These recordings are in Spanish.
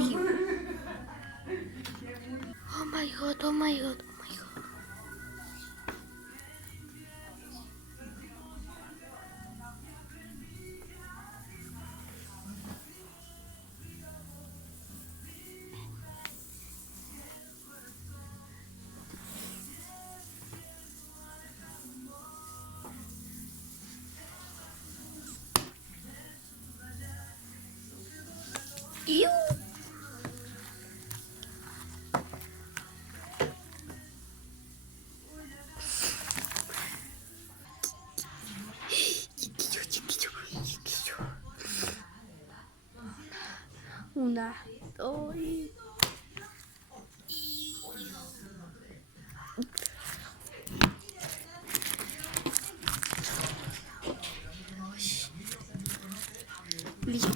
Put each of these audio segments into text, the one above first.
frío. Oh my god, oh my god, oh my god. Ew. Chiquillo. Una, dos. Listo.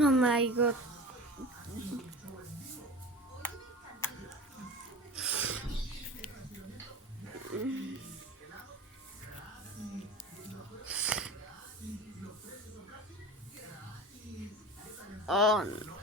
Oh my god. Oh no.